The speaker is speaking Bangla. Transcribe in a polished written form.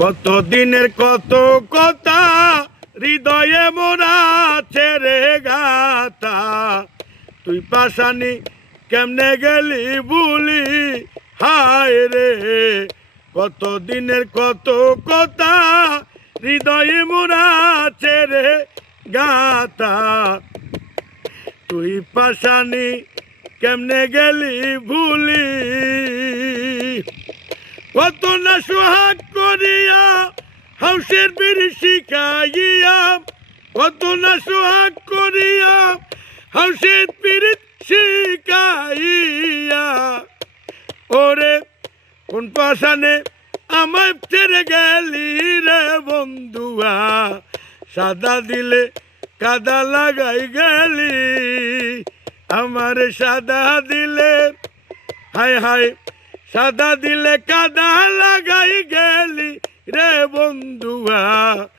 কত দিনের কত কথা হৃদয়ে মোরা ছেড়ে গাতা, তুই পাশানি কেমনে গেলি ভুলি হায় রে। কত দিনের কত কথা হৃদয়ে মোরা ছেড়ে গাতা, তুই পাশানি কেমনে গেলি ভুলি। কত না সোহাগ করিয়া হাউসের বীর শিখাইয়া, কত না সোহাগ করিয়া হাউসের বীর শিখাইয়া, ওরে কোন পাশানে আমায় ছেড়ে গেলি রে বন্ধুয়া, সাদা দিলে কাদা লাগাই গেলি, আমার সাদা দিলে হায় হায় সাদা দিলে কাদা লাগাই গেলি রে বন্ধুয়া।